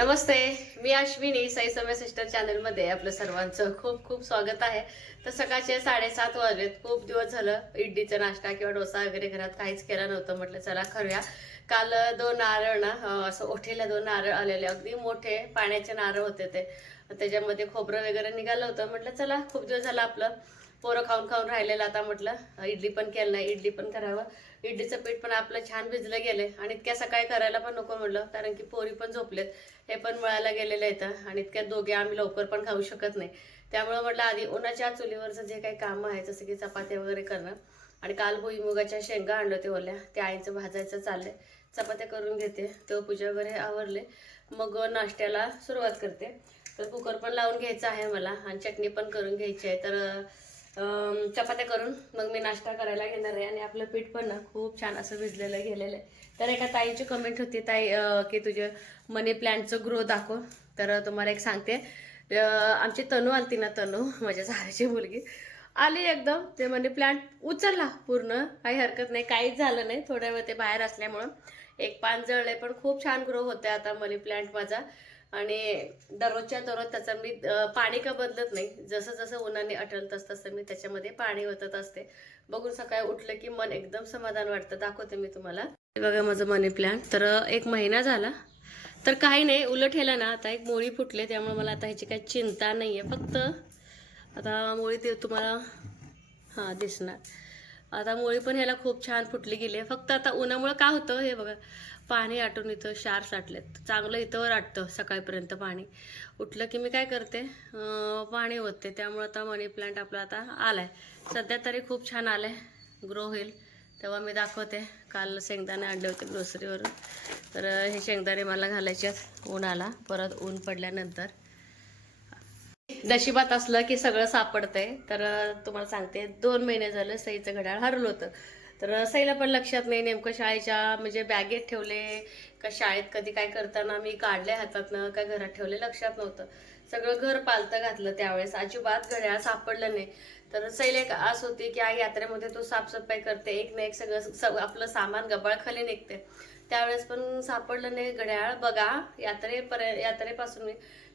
नमस्ते मी अश्विनी साई समय सिस्टर चॅनलमध्ये आपलं सर्वांचं खूप खूप स्वागत आहे. तर सकाळचे साडेसात वाजलेत खूप दिवस झालं इडलीचा नाश्ता किंवा डोसा वगैरे घरात काहीच केला नव्हतं म्हटलं चला करूया. काल दोन नारळ ना असं ओठेला दोन नारळ आलेले अगदी मोठे पाण्याचे नारळ होते ते. त्याच्यामध्ये खोबरं वगैरे निघालं होतं म्हटलं चला खूप दिवस झालं आपलं. पोरं खाऊन खाऊन राहिलेलं आता म्हटलं. इडली पण केलं नाही इडली पण करावं. इडलीचं पीठ पण आपलं छान भिजलं गेले आणि इतक्या सकाळी करायला पण नको म्हटलं कारण की पोरी पण झोपलेत. हे पण मळायला गेलेलं तर आणि इतक्यात दोघे आम्ही लवकर पण खाऊ शकत नाही. त्यामुळं म्हटलं आधी उन्हाच्या चुलीवरचं जे काही कामं आहे जसं की चपात्या वगैरे करणं. आणि काल भुईमुगाच्या शेंगा आणलं ते ओल्या. त्या आईचं भाजायचं चाललंय. चपात्या करून घेते. देवपूजा वगैरे आवरले. मग नाश्त्याला सुरुवात करते. तर कुकर पण लावून घ्यायचं आहे मला. आणि चटणी पण करून घ्यायची आहे. तर चपात्या करून मग मी नाश्ता करायला घेणार आहे. आणि आपलं पीठ पण ना खूप छान असं भिजलेलं गेलेलं आहे. तर एका ताईची कमेंट होती ताई की तुझे मनी प्लांटचं ग्रो दाखव. तर तुम्हाला एक सांगते. आमची तनू आलती ना तनू माझ्या झाडाची मुलगी आली एकदम. ते मनी प्लांट उचलला पूर्ण. काही हरकत नाही काहीच झालं नाही. थोड्या वेळ ते बाहेर असल्यामुळं एक पान जळले पण खूप छान ग्रो होते आता मनी प्लांट माझा. आणि दररोजच्या दररोज त्याचं मी पाणी का बदलत नाही. जसं जसं उन्हाने अटल असतं तसं मी त्याच्यामध्ये पाणी ओतत असते. बघून सकाळी उठलं की मन एकदम समाधान वाटतं. दाखवते मी तुम्हाला. हे बघा माझं मनी प्लांट तर एक महिना झाला. तर काही नाही उलट ह्याला ना आता एक मुळी फुटले त्यामुळे मला आता ह्याची काही चिंता नाही आहे फक्त आता मुळी ते तुम्हाला हां दिसणार. आता मुळी पण ह्याला खूप छान फुटली गेली आहे फक्त आता उन्हामुळं का होतं हे बघा. पाणी आटून इथं शार साठलेत. चांगलं इथं आटतं सकाळपर्यंत पाणी. उठलं की मी काय करते? पाणी ओतते. त्यामुळं आता मनी प्लांट आपला आता आलाय. सध्या तरी खूप छान आलाय. ग्रो होईल. तेव्हा मी दाखवते. काल शेंगदाणे आणले होते ग्रोसरीवरून तर हे शेंगदाणे मला घालायचे आहेत. उन्हाला परत ऊन पडल्यानंतर. नशिबात असलं की सगळं सापडतंय. तर तुम्हाला सांगते. दोन महिने झालं सईचं घड्याळ हरलं होतं. तर अं, सईला पण लक्षात नाही नेमकं शाळेच्या म्हणजे बॅगेत ठेवले का शाळेत कधी काय करताना मी काढले हातातनं का घरात ठेवले लक्षात नव्हतं. सगळं घर पालतं घातलं त्यावेळेस. अजिबात घड्याळ सापडलं नाही. तर सैल एक आस होती की आई यात्रेमध्ये तू साफसफाई करते एक ना एक सगळं सग आपलं सामान गबाळखाली निघते. त्यावेळेस पण सापडलं नाही घड्याळ. बघा यात्रेपर्यंत यात्रेपासून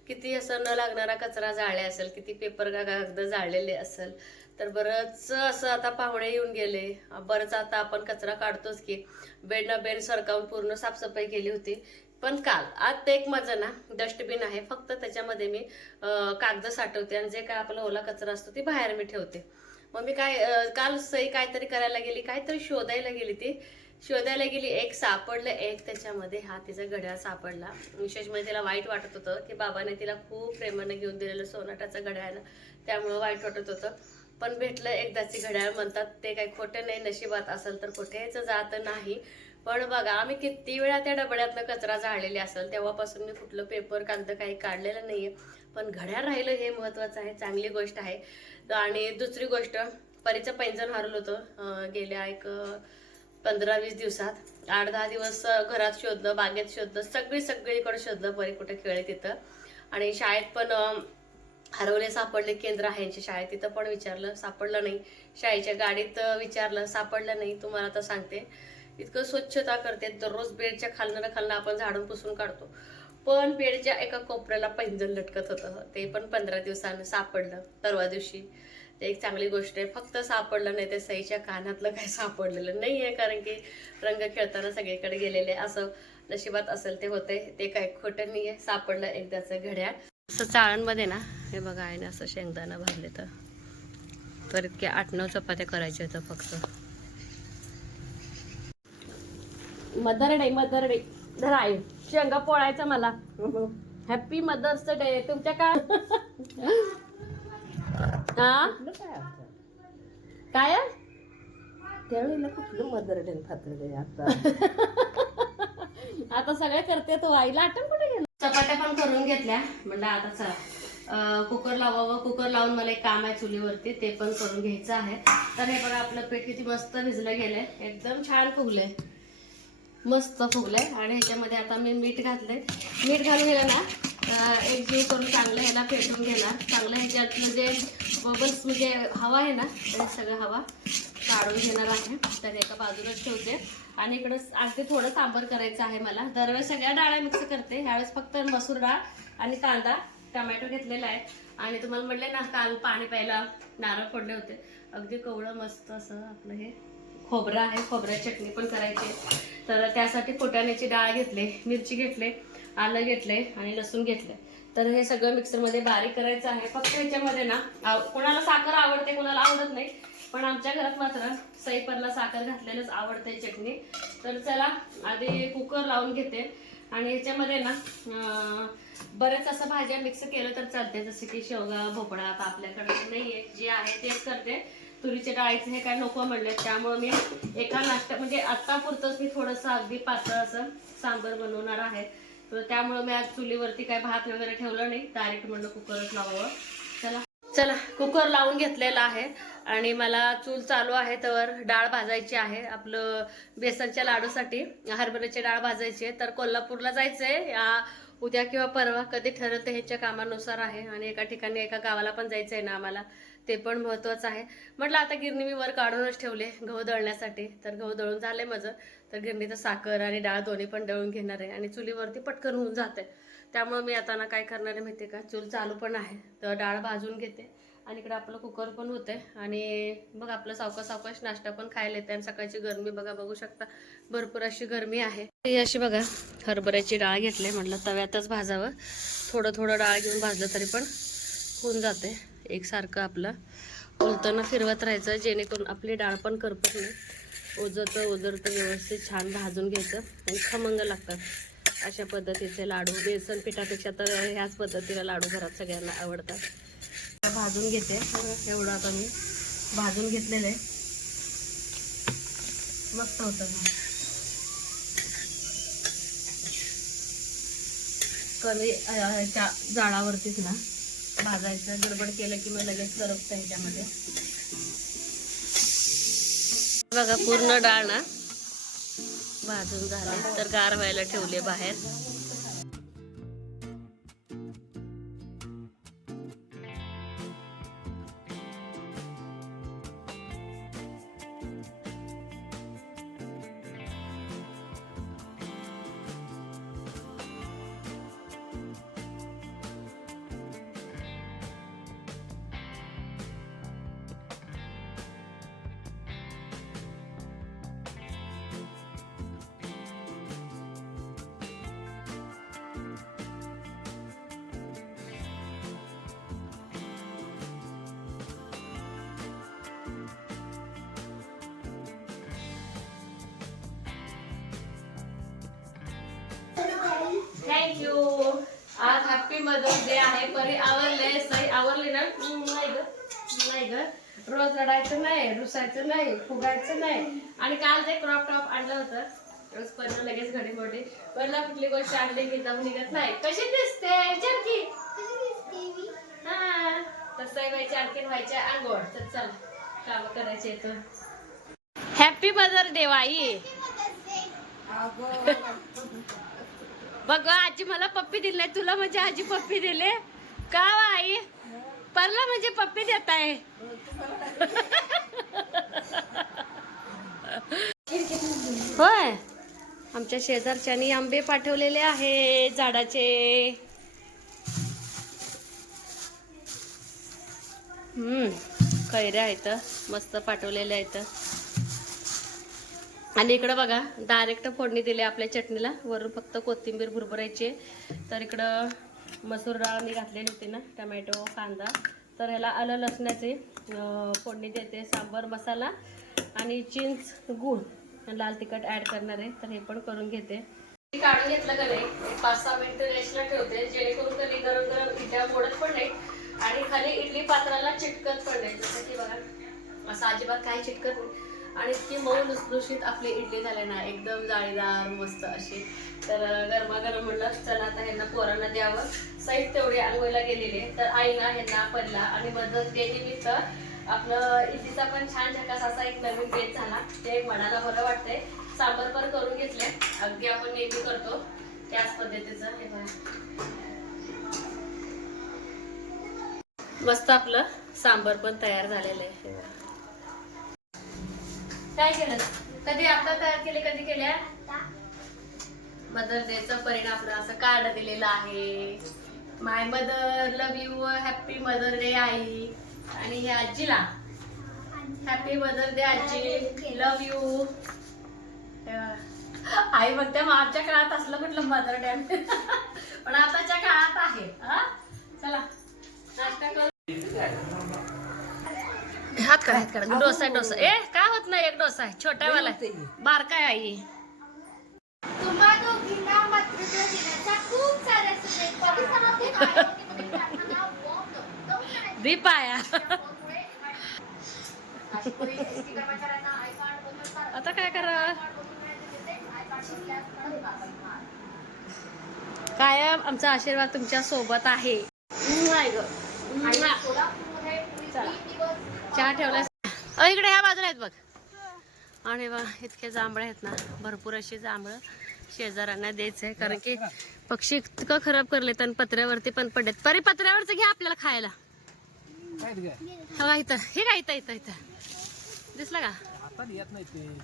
किती असं न लागणारा कचरा जाळले असेल किती पेपर कागद जाळलेले असेल. तर बरंच असं आता पाहुणे येऊन गेले. बरंच आता आपण कचरा काढतोच की बेड न बेड सरकावून पूर्ण साफसफाई केली होती. पण काल आज ते एक माझं ना डस्टबिन आहे. फक्त त्याच्यामध्ये मी कागद साठवते आणि जे काय आपला ओला कचरा असतो ते बाहेर मी ठेवते. मग मी काय काल सई काहीतरी करायला गेली काहीतरी शोधायला गेली ती. शोधायला गेली एक सापडलं एक त्याच्यामध्ये हा तिचा घड्याळ सापडला. विशेष म्हणजे तिला वाईट वाटत होतं की बाबाने तिला खूप प्रेमाने घेऊन दिलेलं सोनाटाचं घड्याळ त्यामुळं वाईट वाटत होतं. पण भेटलं एकदाची घड्याळ म्हणतात ते काही खोटं नाही नशिबात असेल तर कुठेच जात नाही. पण बघा आम्ही किती वेळा त्या डबड्यातनं कचरा जाळलेली असेल तेव्हापासून मी कुठलं पेपर कागद काही काढलेलं नाहीये. पण घड्याळ राहिलं हे महत्वाचं आहे चांगली गोष्ट आहे. आणि दुसरी गोष्ट परीचं पैंजण हरवलं होतं गेल्या एक पंधरा वीस दिवसात. आठ दहा दिवस घरात शोधलं बागेत शोधलं सगळी सगळीकडे शोधलं परी कुठे खेळ तिथं. आणि शाळेत पण हरवले सापडले केंद्र आहे यांच्या शाळेत तिथं पण विचारलं सापडलं नाही. शाळेच्या गाडीत विचारलं सापडलं नाही. तुम्हाला तर सांगते. इतकं स्वच्छता करते दररोज बेडच्या खालनं खालनं आपण झाडून पुसून काढतो. पण बेडच्या एका कोपऱ्याला पैंजण लटकत होतं. ते पण पंधरा दिवसानं सापडलं परवा दिवशी. ते एक चांगली गोष्ट आहे. फक्त सापडलं नाही ते सईच्या कानातलं काही सापडलेलं नाही आहे कारण की रंग खेळताना सगळीकडे गेलेले असं नशिबात असेल ते होते ते काय खोटं नाही आहे सापडलं एकदाचं घड्याळ. असं चाळणमध्ये ना हे बघा आहे ना असं शेंगदाणा भरले तर. तर इतके आठ नऊ चपात्या करायच्या होत्या फक्त. Mother day mother day. आई शेंगा पोळायचा मला. हॅपी मदर्स डे तुमच्या काय हा? काय? त्यावेळेला कुठलं मदर डे फातर डे आता? आता सगळे करते तो आईला आठवण कुठे चपात्या पण करून घेतल्या. म्हणलं आता चला. कुकर लावावं. कुकर लावून मला एक काम आहे चुलीवरती. ते पण करून घ्यायचं आहे. तर हे बघा आपलं पीठ किती मस्त भिजलं गेलंय. एकदम छान फुगलंय. मस्त फुगलंय. आणि ह्याच्यामध्ये आता मी मीठ घातलंय. मीठ घालून गेलं ना तर एक जीव करून चांगलं ह्याला फेटून घेणार. चांगलं ह्याच्यात म्हणजे बबल्स म्हणजे हवा आहे ना सगळं हवा काढून घेणार आहे. तर एका बाजूलाच ठेवते. आणि इकडं अगदी थोडं सांबर करायचं आहे मला. दरवेळेस सगळ्या डाळ्या मिक्स करते. ह्यावेळेस फक्त मसूर डाळ आणि कांदा टमॅटो घेतलेला आहे. आणि तुम्हाला म्हणले ना काल पाणी प्यायला नारळ फोडले होते. अगदी कवळं मस्त असं आपलं हे खोबरं आहे. खोबऱ्या चटणी पण करायची. आहे. तर त्यासाठी फुटाण्याची डाळ घेतले मिरची घेतले आलं घेतले आणि लसूण घेतले तर हे सगळं मिक्सरमध्ये बारीक करायचं आहे. फक्त ह्याच्यामध्ये ना कोणाला साखर आवडते कोणाला आवडत नाही पण आमच्या घरात मात्र सईपरला साखर घातलेलंच आवडते चटणी. तर चला आधी कुकर लावून घेते. आणि ह्याच्यामध्ये ना बरेच असं भाज्या मिक्स केलं तर चालते जसं की शेवगा भोपळा आता आपल्याकडे आहे जे आहे तेच करते. तुरीचे डाळीचं हे काय नको म्हणले. त्यामुळे मी एका नाश्ता म्हणजे आत्ता पुरतंच मी थोडंसं अगदी पातळ असं सांबर बनवणार आहे. तर त्यामुळे मी आज चुलीवरती काय भात वगैरे ठेवलं नाही. डायरेक्ट म्हणलं कुकरच लावावं. चला कुकर लावून घेतलेला आहे आणि मला चूल चालू आहे तर डाळ भाजायची आहे. आपलं बेसनच्या लाडूसाठी हरभऱ्याची डाळ भाजायची आहे. तर कोल्हापूरला जायचंय. या उद्या किंवा परवा कधी ठरतं ह्याच्या कामानुसार आहे आणि एका ठिकाणी एका गावाला पण जायचं आहे ना आम्हाला. ते पण महत्त्वाचं आहे. म्हटलं आता गिरणी मी वर काढूनच ठेवले गहू दळण्यासाठी. तर गहू दळून झाले माझं. तर गिरणीचं साखर आणि डाळ दोन्ही पण दळून घेणार आहे आणि चुलीवरती पटकन होऊन जाते त्यामुळे मी आता ना काय करणार आहे माहिती आहे का? चूल चालू पण आहे तर डाळ भाजून घेते. आणि इकडे आपलं कुकर पण होते आणि बघ आपलं सावकाश सावकाश नाश्ता पण खायला येते आणि सकाळची गरमी बघा बघू शकता. भरपूर अशी गरमी आहे. ही अशी बघा हरभऱ्याची डाळ घेतली म्हटलं तव्यातच भाजावं. थोडं थोडं डाळ घेऊन भाजलं तरी पण होऊन जाते. एकसारखं आपलं उलताना फिरवत राहायचं जेणेकरून आपली डाळ पण करपत नाही. ओझरतं ओझरतं व्यवस्थित छान भाजून घ्यायचं. आणि खमंग लागतात. अशा पद्धतीचे लाडू. बेसन पिठापेक्षा तर ह्याच पद्धतीला लाडू घरात सगळ्यांना आवडतात. भाजून घेते. एवढं आता मी भाजून घेतलेलं आहे. मस्त होतं कमी ह्याच्या जाळावरतीच ना भाजायचं. गडबड केलं की मग लगेच करपतं ह्याच्यामध्ये. बघा पूर्ण डाळ ना भाजून झाले तर गार व्हायला ठेवले बाहेर. थँक्यू आज हॅपी मदर्स डे आहे. परी आवरले सई आवरली ना? नाही ग. नाही ग. रोज रडायचं नाही रुसायचं नाही फुगायचं नाही. आणि काल जे क्रॉप टॉप आणलं होतं रोज पण लगेच घडी मोठी पहिला कुठली गोष्ट आणली की जाऊन निघत नाही. कशी दिसते? विचार की. हा. तसं व्हायचे आणखीन व्हायच्या आंघोळ. तर चल काम करायचे तर हॅपी मदर डे वाई बघ आजी मला पप्पी दिले तुला म्हणजे आजी पप्पी दिले. का आई? परला म्हणजे पप्पी देत आहे. होय. आमच्या शेजारच्यानी आंबे पाठवलेले आहे झाडाचे. हम्म कैऱ्या आहेत मस्त पाठवलेल्या आहेत. आणि इकडं बघा डायरेक्ट फोडणी दिली आपल्या चटणीला. वरून फक्त कोथिंबीर भुरभरायची तर इकडं मसूर डाळ मी घातलेली होती ना टमॅटो कांदा. तर ह्याला आलं लसणाची फोडणी देते सांबर मसाला आणि चिंच गूळ लाल तिखट ॲड करणार आहे. तर हे पण करून घेते. काढून घेतलं का नाही? पाच सहा मिनिटं रेस्टला ठेवते. जेणेकरून कधी गरम गरम इड्या मोडत पण नाही. आणि खाली इडली पात्राला चिटकत पण नाही. जसं की बघा असं अजिबात काही चिटकत नाही. आणि इतकी मऊ लुसलुशीत आपली इडली झाले ना एकदम जाळीदार मस्त अशी तर गरमागरम म्हणलं चला आता ह्यांना पोरांना द्यावं. साईड तेवढी आंघोळीला गेलेली आहे. तर आईना ह्यांना पडला आणि मदत डे आपलं इडलीचा पण छान झकास असा एक नवीन बेत झाला. ते एक मनाला बरं वाटतंय. सांबर पण करून घेतले. अगदी आपण नेहमी करतो त्याच पद्धतीचं. हे बघा. मस्त आपलं सांबर पण तयार झालेलं आहे. हे. काय केलं? कधी आता तयार केले कधी केल्या? मदर डेचा परिणाम आपलं असं कार्ड दिलेलं आहे. My mother love you happy mother day आई. आणि हे आजीला. हॅपी मदर डे आजी लव यू. आई म्हणते मग काळात असलं कुठलं मदर डे पण आताच्या काळात आहे. हा? चला. नाश्ता हात करा हात करा. डोसा डोसा. ए काय होत नाही एक डोसा? छोटा वाला. बारका आहे आई. तुम्हा दोघींना मातृत्व दिनाच्या खूप साऱ्या शुभेच्छा. दीप आया आता काय करा? कायम आमचा आशीर्वाद तुमच्यासोबत आहे. नाही ग. चला. चहा ठेवलाय अ, इकडे ह्या बाजूला आहेत बघ. आणि बा इतके जांभळे आहेत ना. भरपूर अशी जांभळं शेजाऱ्यांना द्यायचंय. कारण की पक्षी इतकं खराब करलेत आणि पत्र्यावरती पण पडलेत. परी पत्र्यावरचं घ्या आपल्याला खायला. हवा इथं. हे काय इथं इथं इथं? दिसला का?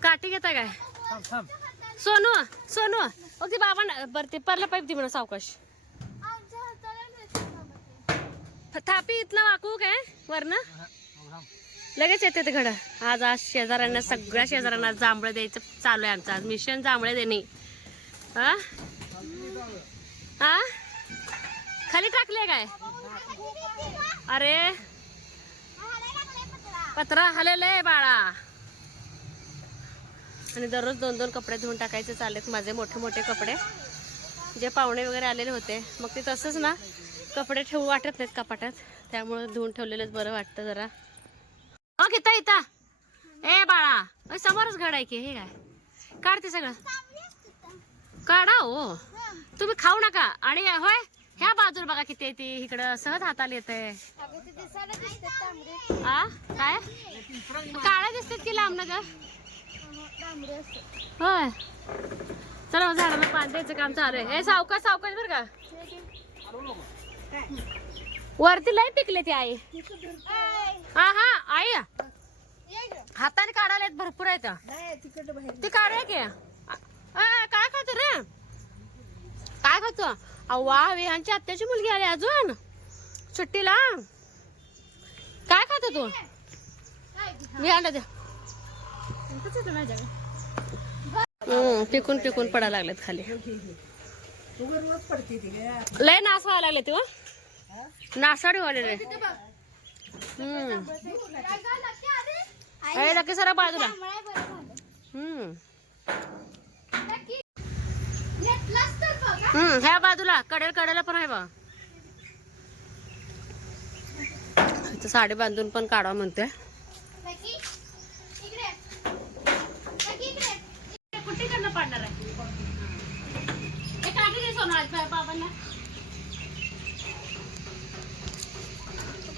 काठी घेताय काय? सोनू सोनू. ती बाबा बरं ते परला पाईप म्हणा सावकाश. थापी इथनं वाकू काय? वरनं? लगेच येते ते घडं. आज आज शेजाऱ्यांना सगळ्या शेजाऱ्यांना जांभळं द्यायचं चालू आहे आमचं. आज मिशन जांभळे देणे. हा? हा? खाली टाकले काय? अरे. पत्रा हलेले बाळा. आणि दररोज दोन दोन कपडे धुवून टाकायचे चाललेत माझे मोठे मोठे कपडे. जे पाहुणे वगैरे आलेले होते. मग ते तसंच ना कपडे ठेवू वाटत नाहीत कपाटात. त्यामुळे धुवून ठेवलेलंच बरं वाटतं जरा. अ घेता इथं ए बाळा समोरच घड आहे की हे काय? काढते सगळं. काढा हो. तुम्ही खाऊ नका. आणि होय ह्या बाजूला बघा किती आहे ती. इकडं सहज हाताला येत आ? काय? काळ्या दिसतात की लांब ना ग? होय. चला हो, झाडाला पाणी द्यायचं काम चालू आहे. हे सावकाश सावकाश बरं का? वरती लय पिकले ते आई. हा हा आई. हाताने काढायला येत भरपूर आहेत. ती काढाय की काय खातो रे? काय खातो? अव्वा विहानची आत्याची मुलगी आली अजून. सुट्टीला. काय खातो तू? विहानला दे पिकून पिकून पडायला लागलेत खाली. लय नास व्हायला लागले ते हो. नासाडी हम्म. अरे नक्की सरा बाजूला. हम्म. हम्म ह्या बाजूला. कडेल कडेला पण आहे बा इथं साडी बांधून पण काढा म्हणते कुठे पडणार आहे?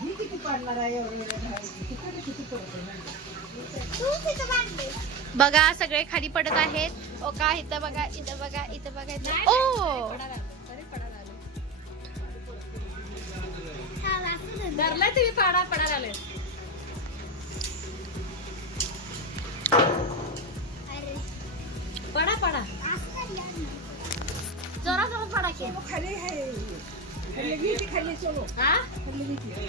ही किती पडणार आहे ना. बघा सगळे खाली पडत आहेत. ओ का इथं बघा इथं बघा इथं बघा इथं ओ! धरलाय तुम्ही पाडा पडायला आले जोरात पडा की खाली आहे खाली घे ती खाली चलो। हा? खाली घे ती.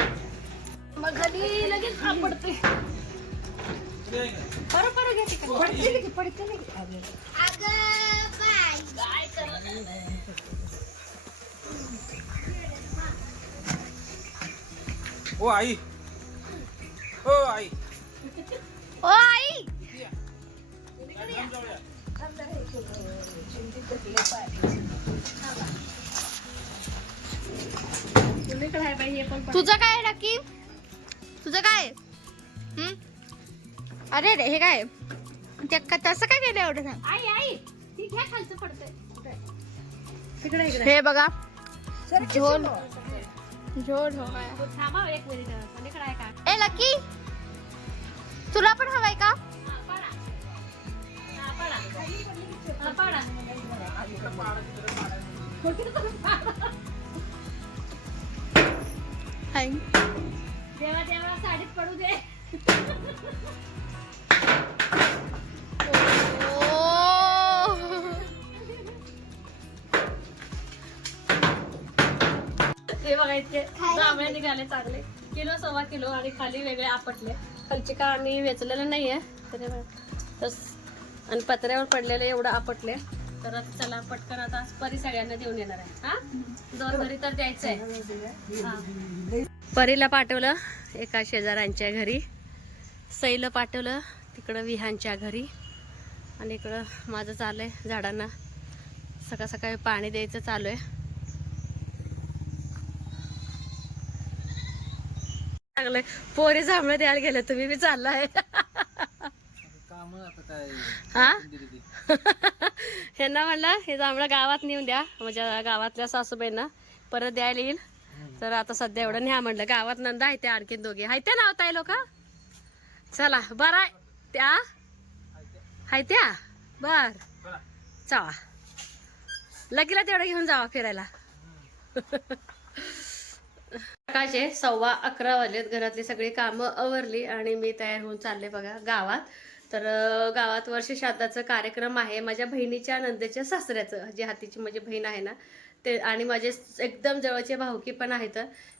मग घरी लगेच पडते बरं बरं घ्या तिकडे पडते की पडते की अरे. काय करत ओ आई। ओ आई। ओ आई। हे पण तुझं काय नक्की? तुझं काय? हं? अरे रे हे काय? तसं काय केलं एवढं सांग. आई आई ती घ्या खालचं पडतंय. तिकडे इकडे. हे बघा. झोल. झोल हो. का? ए लकी तुला पण हवाय का? हाय. देवा देवा साडीत पडू दे. हे बघा इतके जांभळे निघाले चांगले. किलो सव्वा किलो आणि खाली वेगळे आपटले. खालचे का आम्ही वेचलेलं नाहीये. तरी बघा. आणि पत्र्यावर पडलेले एवढं आपटले. तर चला पटकन आता परी सगळ्यांना देऊन येणार आहे. हा? दोन घरी तर द्यायचं आहे. परीला पाठवलं एका शेजाऱ्यांच्या घरी. सईला पाठवलं तिकडं विहानच्या घरी. आणि इकडं माझं चालू आहे झाडांना. सकाळ सकाळी पाणी द्यायचं चालू आहे. चांगलंय. पोरी जांभळं द्यायला गेलं तुम्ही बी चाललाय. काम आता काय? हा. ह्यांना म्हणलं हे जांभळं गावात नेऊन द्या. माझ्या गावातल्या सासूबाईंना. परत द्यायला येईल. तर आता सध्या एवढं न्या म्हणलं. गावात नंदा आहे त्या आणखीन दोघे. हाय त्या नाव ताई लोक? चला बरं आहे त्या. हाय त्या? बर. चवा चावा लगीला तेवढं घेऊन जावा फिरायला. सकाळचे सव्वा अकरा वाजलेत. घरातली सगळी कामं आवरली आणि मी तयार होऊन चालले बघा गावात. तर गावात गावात वर्षश्राद्धाचा कार्यक्रम आहे. माझ्या बहिणीच्या नंदेच्या सासऱ्याचं. जी हातीची माझी बहीण आहे ना ते आणि माझे एकदम जवळचे भाऊकी पण आहेत.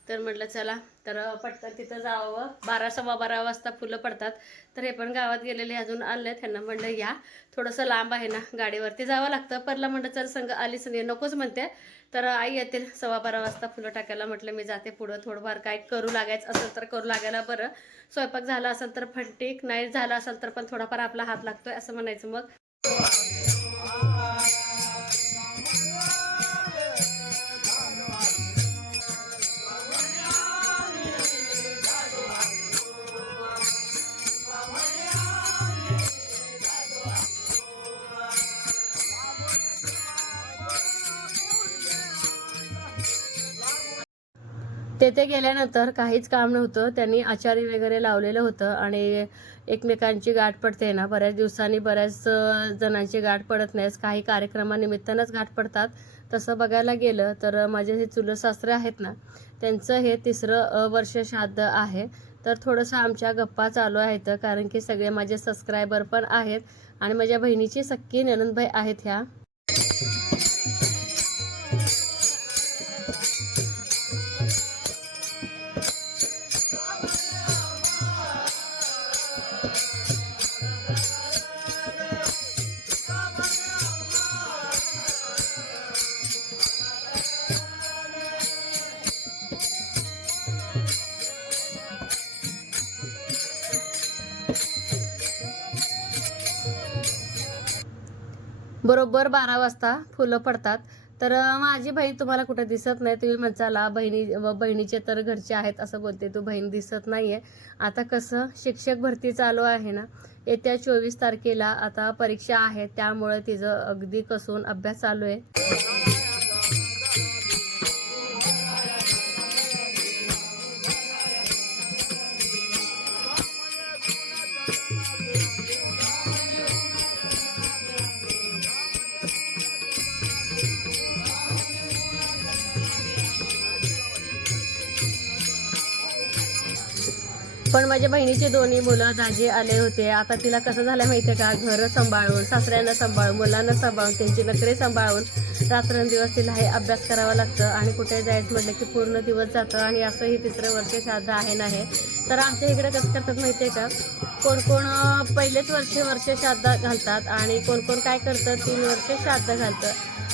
तर म्हटलं चला. तर पटकन तिथं जावं. बारा सव्वा बारा वाजता फुलं पडतात. तर हे पण गावात गेलेले अजून आले त्यांना म्हणलं या थोडंसं लांब आहे ना गाडीवरती जावं लागतं. परला म्हणलं चल संग आलीच नाही नकोच म्हणते. तर आई येतील. सव्वा बारा वाजता फुलं टाकायला म्हटलं मी जाते पुढं. थोडंफार काय करू लागायचं असेल तर करू लागायला बरं. स्वयंपाक झाला असेल तर फंटीक नाही झाला असेल तर पण थोडाफार आपला हात लागतोय असं म्हणायचं मग. तेथे गेल्यानंतर काहीच काम नव्हतं. त्यांनी आचारी वगैरे लावलेलं होतं आणि एकमेकांची गाठ पडते ना. बऱ्याच दिवसांनी बऱ्याच जणांची गाठ पडत नाहीस काही कार्यक्रमानिमित्तानंच गाठ पडतात. तसं बघायला गेलं तर माझे हे चुलत सासरे आहेत ना त्यांचं हे तिसरं वर्ष श्राद्ध आहे. तर थोडंसं आमच्या गप्पा चालू आहेत कारण की सगळे माझे सबस्क्रायबर पण आहेत आणि माझ्या बहिणीची सक्की ननंदबाई आहेत ह्या. बरोबर बारा वाजता फुलं पडतात. तर माझी बहीण तुम्हाला कुठे दिसत नाही. तुम्ही म्हणचाला बहिणी व बहिणीचे तर घरचे आहेत असं बोलते. तू बहीण दिसत नाही आहे आता कसं शिक्षक भरती चालू आहे ना. येत्या चोवीस तारखेला आता परीक्षा आहे. त्यामुळे तिचं अगदी कसून अभ्यास चालू आहे. पण माझ्या बहिणीचे दोन्ही मुलं दाजी आले होते. आता तिला कसं झालं माहितीये का? घर सांभाळून सासऱ्यांना सांभाळून मुलांना सांभाळून त्यांची नखरे सांभाळून रात्रंदिवस तिला हे अभ्यास करावा लागतं आणि कुठे जायचं म्हटलं की पूर्ण दिवस जातं आणि असंही तिसरं वर्ष श्राद्ध आहे नाही तर आमच्या इकडे कसं करतात माहितीये का? कोण कोण पहिलेच वर्ष वर्ष श्राद्ध घालतात आणि कोण कोण काय करतं तीन वर्ष श्राद्ध घालतं.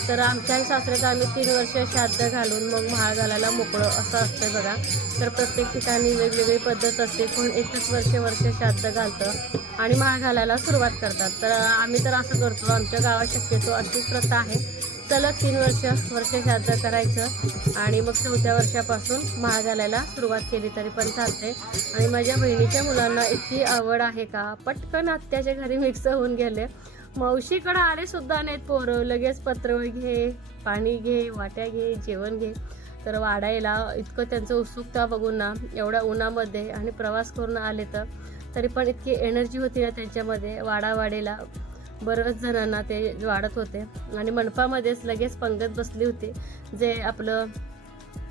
तर आमच्याही सासऱ्यात आम्ही तीन वर्ष श्राद्ध घालून मग महाळ घालायला मोकळं असं असतं बघा. तर प्रत्येक ठिकाणी वेगवेगळी पद्धत असते. कोण एकच वर्ष वर्ष श्राद्ध घालतं आणि महाळ घालायला सुरुवात करतात. तर आम्ही तर असं करतो. आमच्या गावात शक्यतो अशीच प्रथा आहे. सलग तीन वर्ष वर्ष साजरं करायचं आणि मग चौथ्या वर्षापासून महागाल्याला सुरुवात केली तरी पण चालते. आणि माझ्या बहिणीच्या मुलांना इतकी आवड आहे का? पटकन आत्याच्या घरी मिक्स होऊन गेले. मावशीकडं आले सुद्धा नाहीत पोरं. लगेच पत्र घे पाणी घे वाट्या घे जेवण घे. तर वाढायला इतकं त्यांचं उत्सुकता बघून ना एवढ्या उन्हामध्ये आणि प्रवास करून आले तर तरी पण इतकी एनर्जी होती ना त्यांच्यामध्ये. वाडावाडीला बऱ्याच जणांना ते वाढत होते. आणि मंडपामध्येच लगेच पंगत बसली होती जे आपलं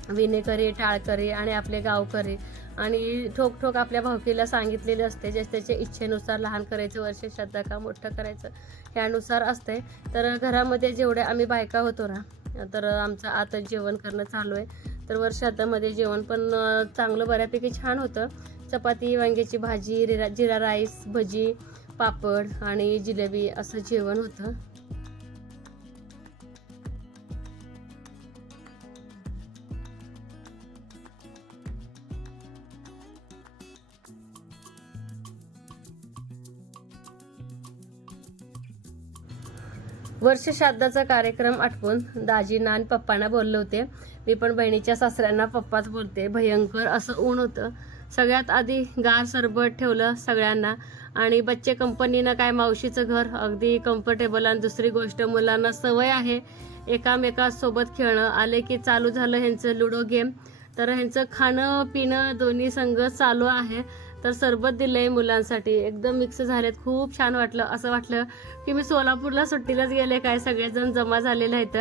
विनेकरी टाळकरी आणि आपले गावकरी आणि ठोक ठोक आपल्या भावकीला सांगितलेले असते जे त्याच्या इच्छेनुसार लहान करायचं वर्ष श्रद्धा का मोठं करायचं ह्यानुसार असते. तर घरामध्ये जेवढे आम्ही बायका होतो ना तर आमचं आता जेवण करणं चालू आहे. तर वर्षातामध्ये जेवण पण चांगलं बऱ्यापैकी छान होतं. चपाती वांग्याची भाजी रिरा जिरा राईस भजी पापड आणि जिलेबी असं जेवण होतं. वर्ष श्राद्धाचा कार्यक्रम आठवून दाजींना आणि पप्पांना बोलले होते. मी पण बहिणीच्या सासऱ्यांना पप्पाच बोलते. भयंकर असं ऊन होतं. सगळ्यात आधी गार सरबत ठेवलं सगळ्यांना. आणि बच्चे कंपनीनं काय मावशीचं घर अगदी कम्फर्टेबल आणि दुसरी गोष्ट मुलांना सवय आहे एकामेकासोबत खेळणं. आले की चालू झालं ह्यांचं लुडो गेम. तर ह्यांचं खाणं पिणं दोन्ही संघ चालू आहे. तर सरबत दिलं आहे मुलांसाठी. एकदम मिक्स झालेत. खूप छान वाटलं. असं वाटलं की मी सोलापूरला सुट्टीलाच गेले काय? सगळेजण जमा झालेले आहेत.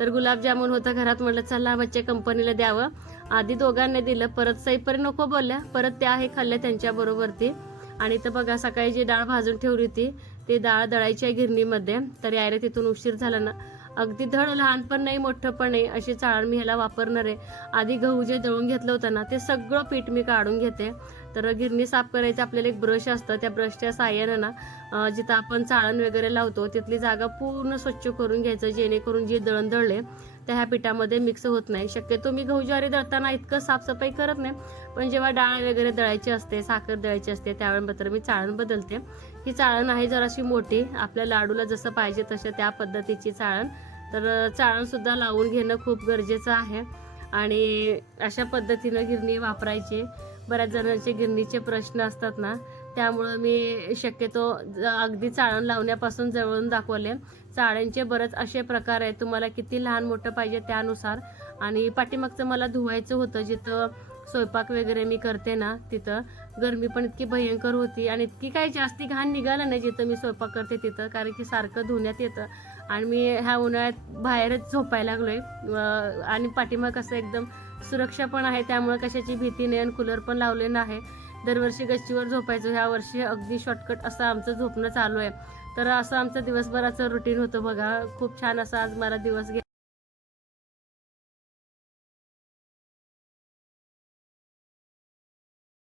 तर गुलाबजामुन होतं घरात. म्हटलं चला बच्चे कंपनीला द्यावं. आधी दोघांनी दिलं. परत सईपरी नको बोलल्या. परत त्या हे खाल्ल्या त्यांच्याबरोबर ती आणि तर बघा सकाळी जी डाळ भाजून ठेवली होती ती डाळ दळायची आहे गिरणीमध्ये. तर यायला तिथून उशीर झाला ना. अगदी धड लहान पण नाही मोठं पण नाही अशी चाळण मी ह्याला वापरणार आहे. आधी गहू जे दळून घेतलं होतं ना ते सगळं पीठ मी काढून घेते. तर गिरणी साफ करायचं आपल्याला एक ब्रश असतं. त्या ब्रशच्या साह्यानं ना जिथं आपण चाळण वगैरे लावतो तिथली जागा पूर्ण स्वच्छ करून घ्यायचं जेणेकरून जे दळण दळले त्या ह्या पिठामध्ये मिक्स होत नाही. शक्यतो मी गहू ज्वारी दळताना इतकं साफसफाई करत नाही पण जेव्हा डाळ वगैरे दळायची असते साखर दळायची असते त्यावेळेस मात्र मी चाळण बदलते. ही चाळण आहे जराशी मोठी आपल्या लाडूला जसं पाहिजे तसं त्या पद्धतीची चाळण. तर चाळणसुद्धा लावून घेणं खूप गरजेचं आहे. आणि अशा पद्धतीनं गिरणी वापरायची. बऱ्याच जणांचे गिरणीचे प्रश्न असतात ना त्यामुळं मी शक्यतो ज- अगदी चाळण लावण्यापासून जवळून दाखवले. चाळ्यांचे बरेच असे प्रकार आहेत. तुम्हाला किती लहान मोठं पाहिजे त्यानुसार. आणि पाठीमागचं मला धुवायचं होतं जिथं स्वयंपाक वगैरे मी करते ना तिथं. गरमी पण इतकी भयंकर होती आणि इतकी काही जास्ती घाण निघालं नाही जिथं मी स्वयंपाक करते तिथं कारण की सारखं धुण्यात येतं. आणि मी ह्या उन्हाळ्यात बाहेरच झोपायला लागलोय. आहे आणि पाठीमाग असं एकदम सुरक्षा पण आहे त्यामुळे कशाची भीती नाही आणि कूलर पण लावले नाही. दरवर्षी गच्चीवर झोपायचो ह्या वर्षी अगदी शॉर्टकट असं आमचं झोपणं चालू आहे. तर असं आमचं दिवसभराचं रुटीन होतं बघा. खूप छान असं आज मला दिवस घे